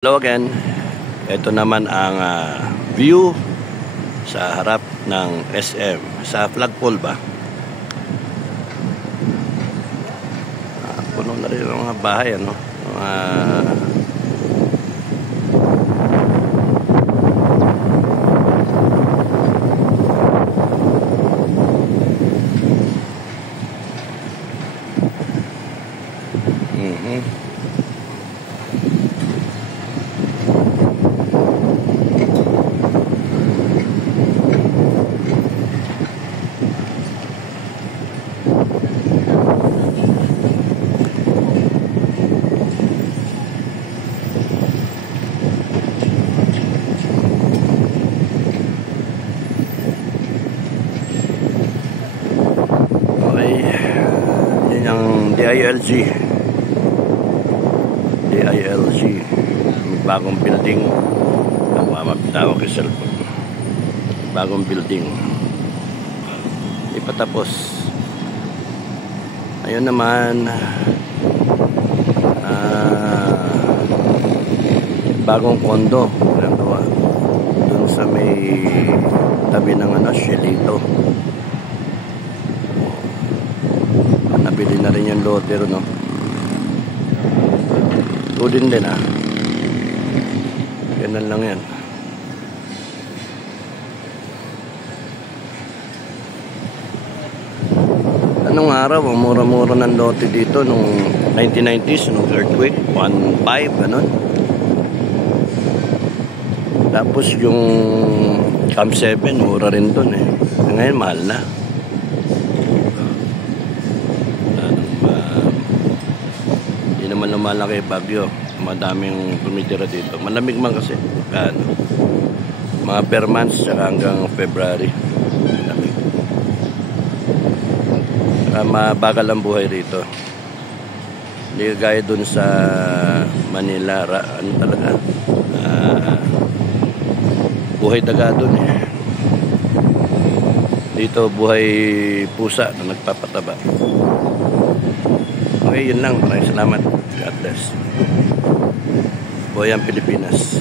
Hello again. Ito naman ang view sa harap ng SM sa flagpole ba. Puno na rin ang mga bahay ano. DILG bagong building ang mamapitawag yung cellphone, bagong building ipatapos. Ayun naman bagong kondo nagawa dun sa may tabi ng Shelito. Nabili na rin yung lote no. Tudin din ganun lang yan. Anong araw ang mura-mura ng lote dito nung 1990s nung earthquake 1.5 ganun. Tapos yung Camp 7 mura rin dun ngayon mahal na. Naman lumalaki bagyo, madaming tumitira dito. Malamig man kasi mga per months saka hanggang February malamig. Mabagal ang buhay rito, hindi gaya dun sa Manila. Ano talaga buhay daga dun dito buhay pusa na nagpapataba. Okay, yun lang. Maraming salamat. God bless. Boyang Pilipinas.